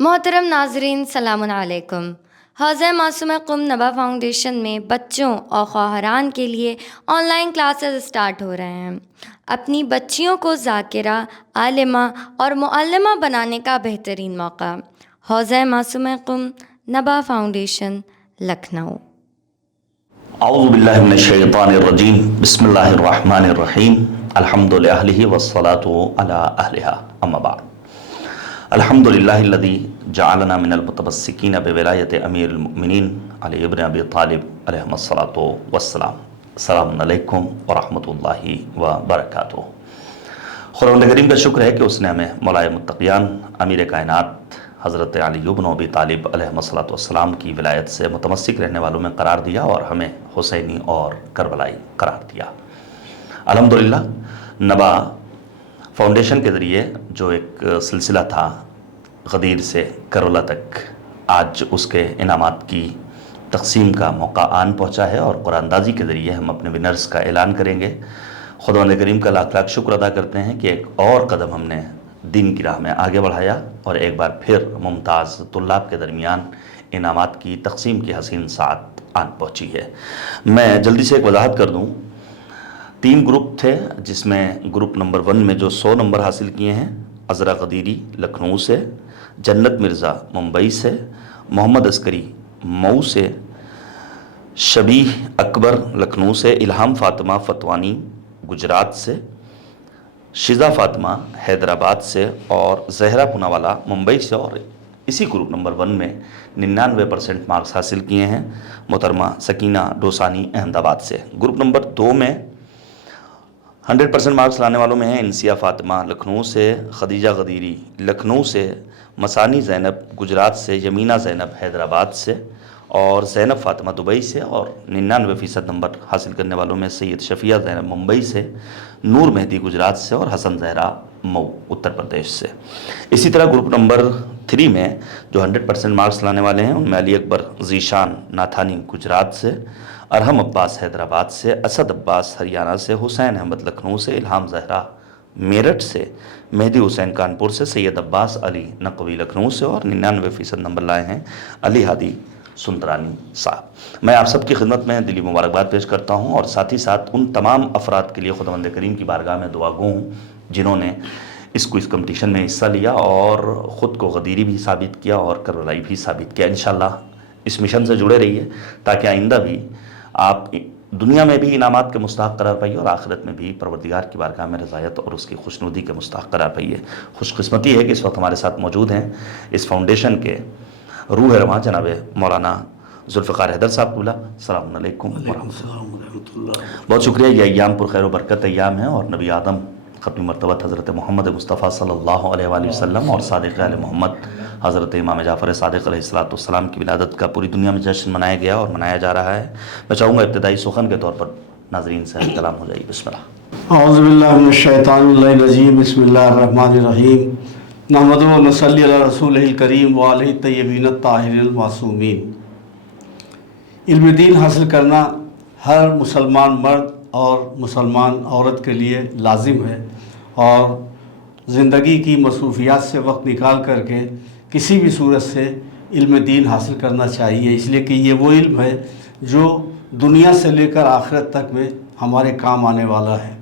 محترم ناظرین سلام علیکم۔ حوزہ معصومہ قم نبا فاؤنڈیشن میں بچوں اور خواہران کے لیے آن لائن کلاسز اسٹارٹ ہو رہے ہیں۔ اپنی بچیوں کو ذاکرہ، عالمہ اور معلمہ بنانے کا بہترین موقع۔ حوزہ معصومہ قم نبا فاؤنڈیشن، لکھنؤ۔ اعوذ باللہ من الشیطان الرجیم، بسم اللہ الرحمن الرحیم، الحمد للہ والصلاة علی اہلہا، اما بعد۔ الحمد للہ الذی جعلنا من المتمسکین بولایت امیر المؤمنین علی ابن ابی طالب علیہ الصلاۃ والسلام۔ السلام علیکم ورحمۃ اللہ وبرکاتہ۔ خداوند کریم کا شکر ہے کہ اس نے ہمیں مولائے متقیان امیر کائنات حضرت علی بن ابی طالب علیہ الصلاۃ والسلام کی ولایت سے متمسک رہنے والوں میں قرار دیا اور ہمیں حسینی اور کربلائی قرار دیا۔ الحمدللہ نبا فاؤنڈیشن کے ذریعے جو ایک سلسلہ تھا غدیر سے کربلا تک، آج اس کے انعامات کی تقسیم کا موقع آن پہنچا ہے اور قرآن اندازی کے ذریعے ہم اپنے ونرز کا اعلان کریں گے۔ خداوند کریم کا لاکھ لاکھ شکر ادا کرتے ہیں کہ ایک اور قدم ہم نے دین کی راہ میں آگے بڑھایا اور ایک بار پھر ممتاز طلاب کے درمیان انعامات کی تقسیم کی حسین ساعت آن پہنچی ہے۔ میں جلدی سے ایک وضاحت کر دوں۔ 3 گروپ تھے، جس میں گروپ نمبر 1 میں جو 100 نمبر حاصل کیے ہیں، عذرا قدیری لکھنؤ سے، جنت مرزا ممبئی سے، محمد عسکری مئو سے، شبیح اکبر لکھنؤ سے، الہام فاطمہ فتوانی گجرات سے، شزا فاطمہ حیدرآباد سے اور زہرا پوناوالا ممبئی سے، اور اسی گروپ نمبر 1 میں 99% مارکس حاصل کیے ہیں محترمہ سکینہ ڈوسانی احمد آباد سے۔ گروپ نمبر 2 میں 100% مارکس لانے والوں میں ہیں انسیہ فاطمہ لکھنؤ سے، خدیجہ غدیری لکھنؤ سے، مسانی زینب گجرات سے، یمینہ زینب حیدرآباد سے اور زینب فاطمہ دبئی سے، اور 99% نمبر حاصل کرنے والوں میں سید شفیہ زینب ممبئی سے، نور مہدی گجرات سے اور حسن زہرا مئو اتر پردیش سے۔ اسی طرح گروپ نمبر 3 میں جو 100% مارکس لانے والے ہیں ان میں علی اکبر ذیشان ناتھانی گجرات سے، ارحم عباس حیدرآباد سے، اسد عباس ہریانہ سے، حسین احمد لکھنؤ سے، الہام زہرا میرٹھ سے، مہدی حسین کانپور سے، سید عباس علی نقوی لکھنؤ سے، اور 99% نمبر لائے ہیں علی ہادی سندرانی صاحب۔ میں آپ سب کی خدمت میں دلی مبارکباد پیش کرتا ہوں اور ساتھ ہی ساتھ ان تمام افراد کے لیے خداوند کریم کی بارگاہ میں دعا گو ہوں جنہوں نے اس کمپٹیشن میں حصہ لیا اور خود کو غدیری بھی ثابت کیا اور کربلائی بھی ثابت کیا۔ انشاءاللہ اس مشن سے جڑے رہیے تاکہ آئندہ بھی آپ دنیا میں بھی انعامات کے مستحق قرار پائیے اور آخرت میں بھی پروردگار کی بارگاہ میں رضایت اور اس کی خوشنودی کے مستحق قرار پائیے۔ خوش قسمتی ہے کہ اس وقت ہمارے ساتھ موجود ہیں اس فاؤنڈیشن کے روح رواں جناب مولانا ذوالفقار حیدر صاحب قبلہ۔ السلام علیکم ورحمۃ اللہ۔ بہت شکریہ۔ یہ ایام پر خیر و برکت ایام ہیں اور نبی آدم ختم مرتبت حضرت محمد مصطفیٰ صلی اللہ علیہ وآلہ وسلم اور صادق آل محمد حضرت امام جعفر صادق علیہ السلام کی ولادت کا پوری دنیا میں جشن منایا گیا اور منایا جا رہا ہے۔ میں چاہوں گا ابتدائی سخن کے طور پر ناظرین سے کلام ہو جائے۔ بسم اللہ۔ اعوذ باللہ من الشیطان الرجیم، بسم اللہ الرحمن الرحیم، نحمدہ و نصلی علی رسولہ الکریم وآلہ الطیبین الطاہرین المعصومین۔ علم دین حاصل کرنا ہر مسلمان مرد اور مسلمان عورت کے لیے لازم ہے، اور زندگی کی مصروفیات سے وقت نکال کر کے کسی بھی صورت سے علم دین حاصل کرنا چاہیے، اس لیے کہ یہ وہ علم ہے جو دنیا سے لے کر آخرت تک میں ہمارے کام آنے والا ہے۔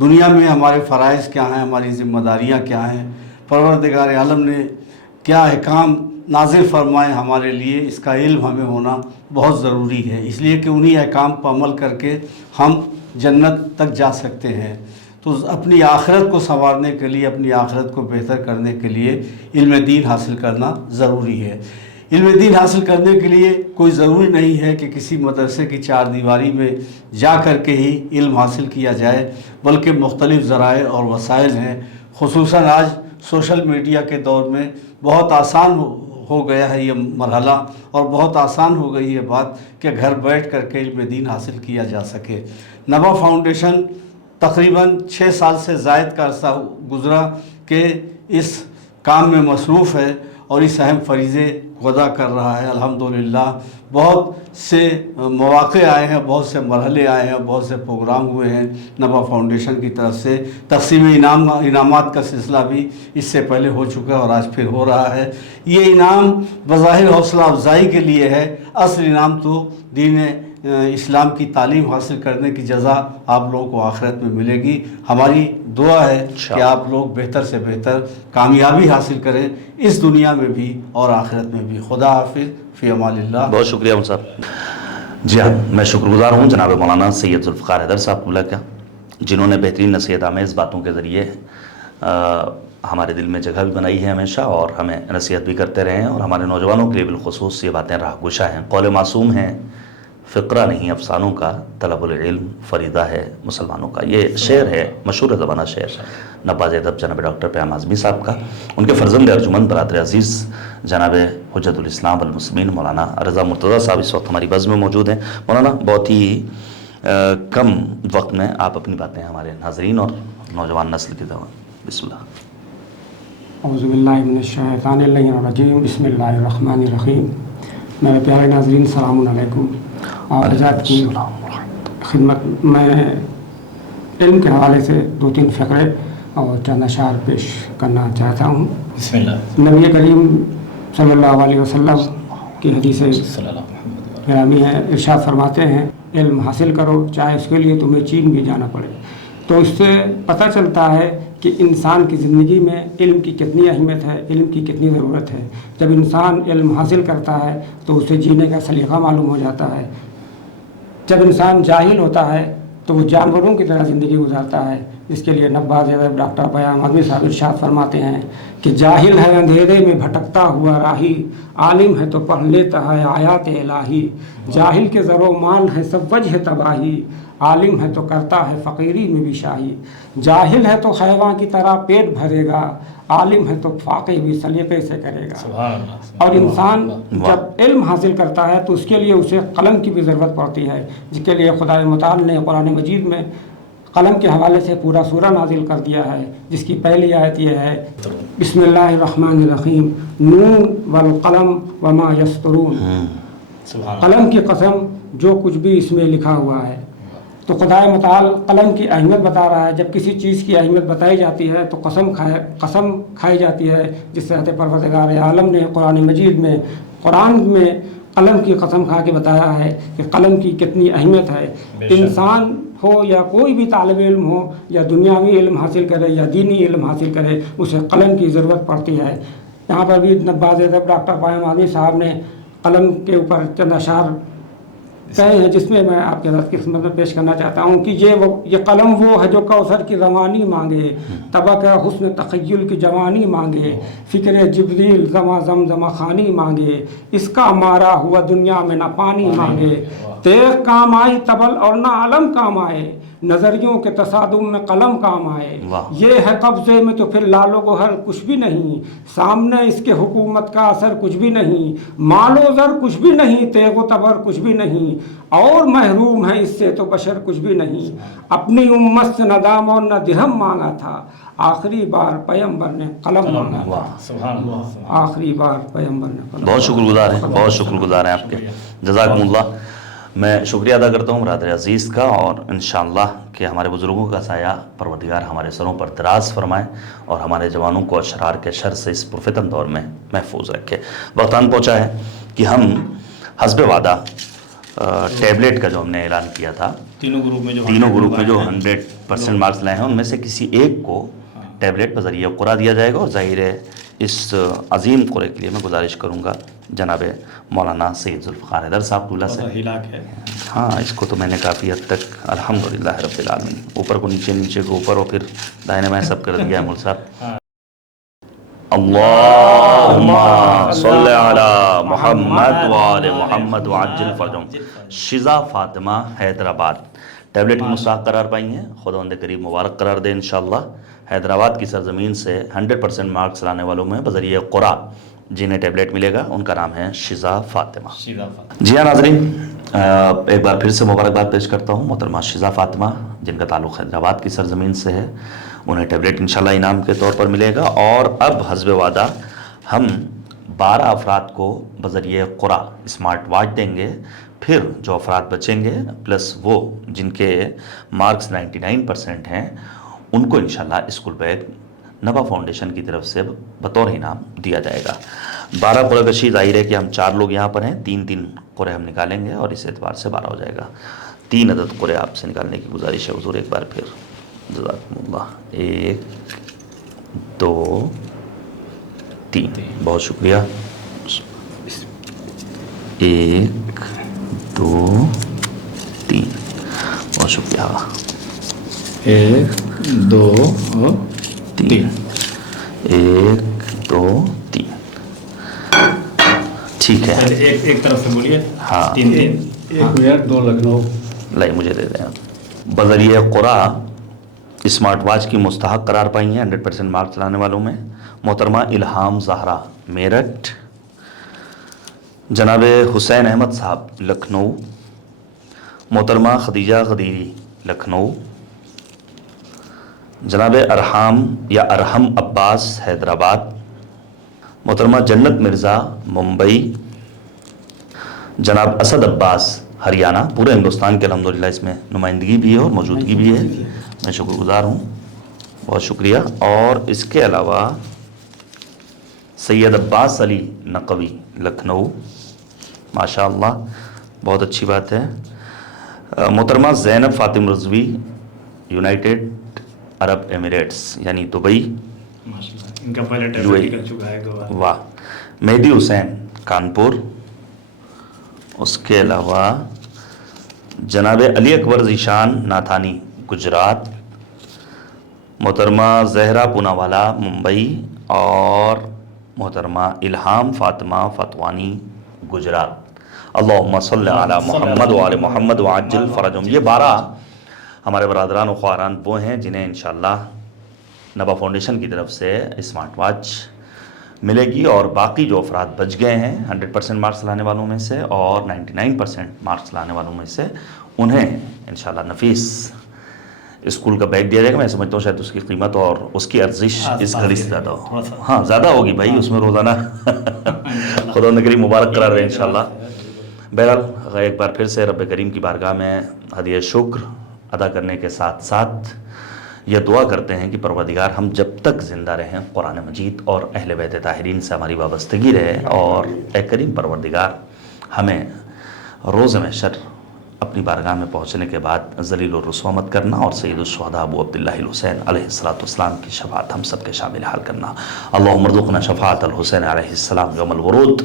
دنیا میں ہمارے فرائض کیا ہیں، ہماری ذمہ داریاں کیا ہیں، پروردگار عالم نے کیا احکام نازل فرمائے ہمارے لیے، اس کا علم ہمیں ہونا بہت ضروری ہے، اس لیے کہ انہی احکام پر عمل کر کے ہم جنت تک جا سکتے ہیں۔ تو اپنی آخرت کو سنوارنے کے لیے، اپنی آخرت کو بہتر کرنے کے لیے علم دین حاصل کرنا ضروری ہے۔ علم دین حاصل کرنے کے لیے کوئی ضروری نہیں ہے کہ کسی مدرسے کی 4 دیواری میں جا کر کے ہی علم حاصل کیا جائے، بلکہ مختلف ذرائع اور وسائل ہیں۔ خصوصاً آج سوشل میڈیا کے دور میں بہت آسان ہو گیا ہے یہ مرحلہ، اور بہت آسان ہو گئی ہے بات کہ گھر بیٹھ کر کے علم دین حاصل کیا جا سکے۔ نبا فاؤنڈیشن تقریباً 6 سال سے زائد کا عرصہ گزرا کہ اس کام میں مصروف ہے، اور اس اہم فریضے کو ادا کر رہا ہے الحمدللہ۔ بہت سے مواقع آئے ہیں، بہت سے مرحلے آئے ہیں، بہت سے پروگرام ہوئے ہیں نبا فاؤنڈیشن کی طرف سے۔ تقسیم انعامات کا سلسلہ بھی اس سے پہلے ہو چکا ہے اور آج پھر ہو رہا ہے۔ یہ انعام بظاہر حوصلہ افزائی کے لیے ہے، اصل انعام تو دین اسلام کی تعلیم حاصل کرنے کی جزا آپ لوگوں کو آخرت میں ملے گی۔ ہماری دعا ہے کہ آپ لوگ بہتر سے بہتر کامیابی حاصل کریں، اس دنیا میں بھی اور آخرت میں بھی۔ خدا حافظ، فی امان اللہ۔ بہت شکریہ صاحب۔ جی ہاں، میں شکر گزار ہوں جناب مولانا سید ذوالفقار حیدر صاحب قبلہ کا، جنہوں نے بہترین نصیحت آمیز باتوں کے ذریعے ہمارے دل میں جگہ بھی بنائی ہے ہمیشہ، اور ہمیں نصیحت بھی کرتے رہے ہیں، اور ہمارے نوجوانوں کے لیے بالخصوص یہ باتیں راہ گشا ہیں۔ قول معصوم ہیں، فقرہ نہیں افسانوں کا، طلب العلم فریضہ ہے مسلمانوں کا۔ یہ شعر ہے، مشہور زبانہ شعر، نباز ادب جناب ڈاکٹر پیام اعظمی صاحب کا۔ ان کے فرزند ارجمند برادر عزیز جناب حجت الاسلام والمسلمین مولانا رضا مرتضیٰ صاحب اس وقت ہماری بزم میں موجود ہیں۔ مولانا، بہت ہی کم وقت میں آپ اپنی باتیں ہمارے ناظرین اور نوجوان نسل کی دعوت، بسم اللہ۔ اعوذ باللہ من الشیطان الرجیم، بسم اللہ الرحمن الرحیم۔ میرے پیارے ناظرین، السلام علیکم۔ اور حضرات کی خدمت میں علم کے حوالے سے 2-3 فقرے اور چند اشعار پیش کرنا چاہتا ہوں۔ بسم اللہ۔ نبی کریم صلی اللہ علیہ وسلم کی حدیث گرامی ہے، ارشاد فرماتے ہیں علم حاصل کرو چاہے اس کے لیے تمہیں چین بھی جانا پڑے۔ تو اس سے پتہ چلتا ہے کہ انسان کی زندگی میں علم کی کتنی اہمیت ہے، علم کی کتنی ضرورت ہے۔ جب انسان علم حاصل کرتا ہے تو اسے جینے کا سلیقہ معلوم ہو جاتا ہے۔ جب انسان جاہل ہوتا ہے تو وہ جانوروں کی طرح زندگی گزارتا ہے۔ اس کے لیے نباز ادب ڈاکٹر پیام اعظمی صاحب ارشاد فرماتے ہیں کہ جاہل ہے اندھیرے میں بھٹکتا ہوا راہی، عالم ہے تو پڑھ لیتا ہے آیات الہی۔ جاہل کے زر و مال ہے سب وجہ تباہی، عالم ہے تو کرتا ہے فقیری میں بھی شاہی۔ جاہل ہے تو حیوان کی طرح پیٹ بھرے گا، عالم ہے تو فاقے بھی سلیقے سے کرے گا۔ اور انسان جب علم حاصل کرتا ہے تو اس کے لیے اسے قلم کی بھی ضرورت پڑتی ہے، جس کے لیے خدا متعال نے قرآن مجید میں قلم کے حوالے سے پورا سورہ نازل کر دیا ہے، جس کی پہلی آیت یہ ہے، بسم اللہ الرحمن الرحیم، نون والقلم وما یسطرون۔ قلم کی قسم جو کچھ بھی اس میں لکھا ہوا ہے۔ تو خدا متعال قلم کی اہمیت بتا رہا ہے۔ جب کسی چیز کی اہمیت بتائی جاتی ہے تو قسم کھائی جاتی ہے، جس سے پروردگار عالم نے قرآن مجید میں قلم کی قسم کھا کے بتایا ہے کہ قلم کی کتنی اہمیت ہے۔ انسان ہو یا کوئی بھی طالب علم ہو، یا دنیاوی علم حاصل کرے یا دینی علم حاصل کرے، اسے قلم کی ضرورت پڑتی ہے۔ یہاں پر بھی نباز ادب ڈاکٹر پیام اعظمی صاحب نے قلم کے اوپر چند اشعار کہے ہیں، جس میں میں آپ کے ساتھ کی خدمت میں پیش کرنا چاہتا ہوں کہ یہ قلم وہ ہے جو کوثر کی روانی مانگے، طبق حسن تخیل کی جوانی مانگے، فکر جبریل زمزم خانی مانگے، اس کا مارا ہوا دنیا میں نہ پانی مانگے، تیغ کام آئی تبل اور نہ علم کام آئے، نظریوں کے تصادم میں قلم کام آئے، یہ ہے قبضے میں تو پھر لال و گوہر کچھ بھی نہیں، سامنے اس کے حکومت کا اثر کچھ بھی نہیں، مال و زر کچھ بھی نہیں، تیغ و تبر کچھ بھی نہیں، اور محروم ہے اس سے تو بشر کچھ بھی نہیں، اپنی امت سے نہ دام اور نہ درہم مانگا تھا، آخری بار پیغمبر نے قلم مانگا تھا، آخری بار پیغمبر نے قلم۔ بہت شکر گزار ہیں، بہت شکر گزار ہیں آپ کے، جزاکم اللہ۔ میں شکریہ ادا کرتا ہوں برادر عزیز کا، اور انشاءاللہ کہ ہمارے بزرگوں کا سایہ پروردگار ہمارے سروں پر دراز فرمائے اور ہمارے جوانوں کو اشرار کے شر سے اس پرفتن دور میں محفوظ رکھے۔ وقت آن پہنچا ہے کہ ہم حسب وعدہ ٹیبلٹ کا جو ہم نے اعلان کیا تھا، تینوں گروپ میں جو 100% مارکس لائے ہیں ان میں سے کسی ایک کو ٹیبلٹ بذریعہ قرآن دیا جائے گا، اور ظاہر ہے اس عظیم قرآن کے لیے میں گزارش کروں گا جناب مولانا سید ذوالفقار حیدر صاحب قبلہ سے۔ ہاں، اس کو تو میں نے کافی حد تک الحمدللہ رب العالمین، اوپر کو نیچے، نیچے کو اوپر، اور پھر دائیں بائیں سب کر دیا ہے مول صاحب۔ اللہم صلی علی محمد وآل محمد وعجل فرجہم۔ شزا فاطمہ حیدرآباد ٹیبلٹ کی مستحق قرار پائی ہیں، خداوند کریم مبارک قرار دے انشاءاللہ۔ حیدرآباد کی سرزمین سے 100% مارکس لانے والوں میں بذریعہ قرآن جنہیں ٹیبلٹ ملے گا ان کا نام ہے شزا فاطمہ۔ جی ہاں ناظرین، ایک بار پھر سے مبارکباد پیش کرتا ہوں محترمہ شزا فاطمہ، جن کا تعلق حیدرآباد کی سرزمین سے ہے، انہیں ٹیبلٹ انشاءاللہ انعام کے طور پر ملے گا۔ اور اب حسب وعدہ ہم 12 افراد کو بذریعہ قرعہ اسمارٹ واچ دیں گے. پھر جو افراد بچیں گے پلس وہ جن کے مارکس 99% ہیں ان کو انشاءاللہ اسکول بیگ نبا فاؤنڈیشن کی طرف سے بطور انعام دیا جائے گا. 12 قرعہ کشی، ظاہر ہے کہ ہم 4 لوگ یہاں پر ہیں، 3 قرعے ہم نکالیں گے اور اس اعتبار سے 12 ہو جائے گا. 3 عدد قرعے آپ سے نکالنے کی گزارش ہے حضور. ایک بار پھر جزاکم اللہ. 1 2 3. بہت شکریہ. 1 2 3. بہت شکریہ. 1 2 3. 1 2 3. ٹھیک ہے. ایک طرف سے بولیے. ہاں 3 1 منٹ 2 لکھنؤ. لائی مجھے دے دیں. بذریعہ قرعہ اسمارٹ واچ کی مستحق قرار پائی ہیں 100% مارکس لانے والوں میں محترمہ الہام زہرا میرٹھ، جناب حسین احمد صاحب لکھنؤ، محترمہ خدیجہ غدیری لکھنؤ، جناب ارحم عباس حیدرآباد، محترمہ جنت مرزا ممبئی، جناب اسد عباس ہریانہ. پورے ہندوستان کے الحمدللہ اس میں نمائندگی بھی ہے اور موجودگی بھی ہے. میں شکر گزار ہوں. بہت شکریہ. اور اس کے علاوہ سید عباس علی نقوی لکھنؤ، ماشاء اللہ بہت اچھی بات ہے. محترمہ زینب فاطم رضوی یونائٹڈ عرب ایمریٹس یعنی دبئی، ان کا پائلٹ کر چکا ہے 2 بار. واہ. مہدی حسین کانپور. اس کے علاوہ جناب علی اکبر ذیشان ناتھانی گجرات، محترمہ زہرا پوناوالا ممبئی اور محترمہ الہام فاطمہ فتوانی گجرات. اللہم صلی علی محمد وعلی محمد وعجل فرجہم. یہ 12 ہمارے برادران و خواہران وہ ہیں جنہیں انشاءاللہ نبا فاؤنڈیشن کی طرف سے اسمارٹ واچ ملے گی. اور باقی جو افراد بچ گئے ہیں 100% مارکس لانے والوں میں سے اور 99% مارکس لانے والوں میں سے انہیں انشاءاللہ نفیس اسکول کا بیگ دیا جائے گا. میں سمجھتا ہوں شاید اس کی قیمت اور اس کی ارزش اس گھڑی سے زیادہ ہو. ہاں زیادہ ہوگی بھائی، اس میں روزانہ خدا ان کریم مبارک قرار رہے انشاءاللہ. بہرحال ایک بار پھر سے رب کریم کی بارگاہ میں ہدیہ شکر ادا کرنے کے ساتھ ساتھ یہ دعا کرتے ہیں کہ پروردگار ہم جب تک زندہ رہیں قرآن مجید اور اہل بیت طاہرین سے ہماری وابستگی رہے، اور اے کریم پروردگار ہمیں روز محشر اپنی بارگاہ میں پہنچنے کے بعد ذلیل و رسوا مت کرنا، اور سید الشہداء ابو عبداللہ الحسین علیہ السلام کی شفاعت ہم سب کے شامل حال کرنا. اللہم ارزقنا شفاعت الحسین علیہ السلام یوم الورود.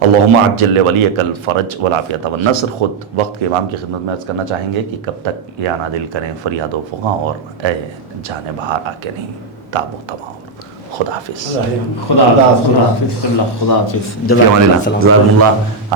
اللہم عجل لولیک الفرج والعافیت والنصر. خود وقت کے امام کی خدمت میں عرض کرنا چاہیں گے کہ کب تک یہ آنا دل کریں فریاد و فغاں، اور اے جان بہار آ کے نہیں تاب و تمام. خدا حافظ. خدا حافظ. خدا حافظ. جزاک اللہ.